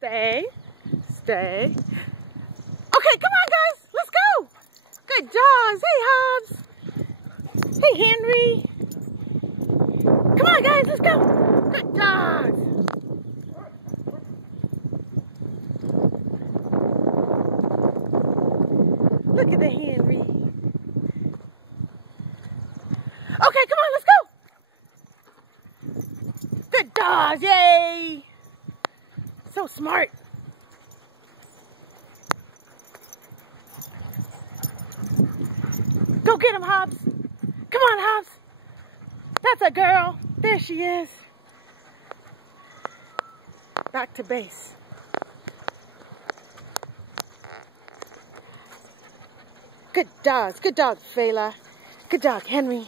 Stay. Stay. Okay, come on, guys. Let's go. Good dogs. Hey, Hobbes. Hey, Henry. Come on, guys. Let's go. Good dogs. Look at the Henry. Okay, come on. Let's go. Good dogs. Yay. So smart. Go get him, Hobbes. Come on, Hobbes. That's a girl. There she is. Back to base. Good dogs. Good dog, Fela. Good dog, Henry.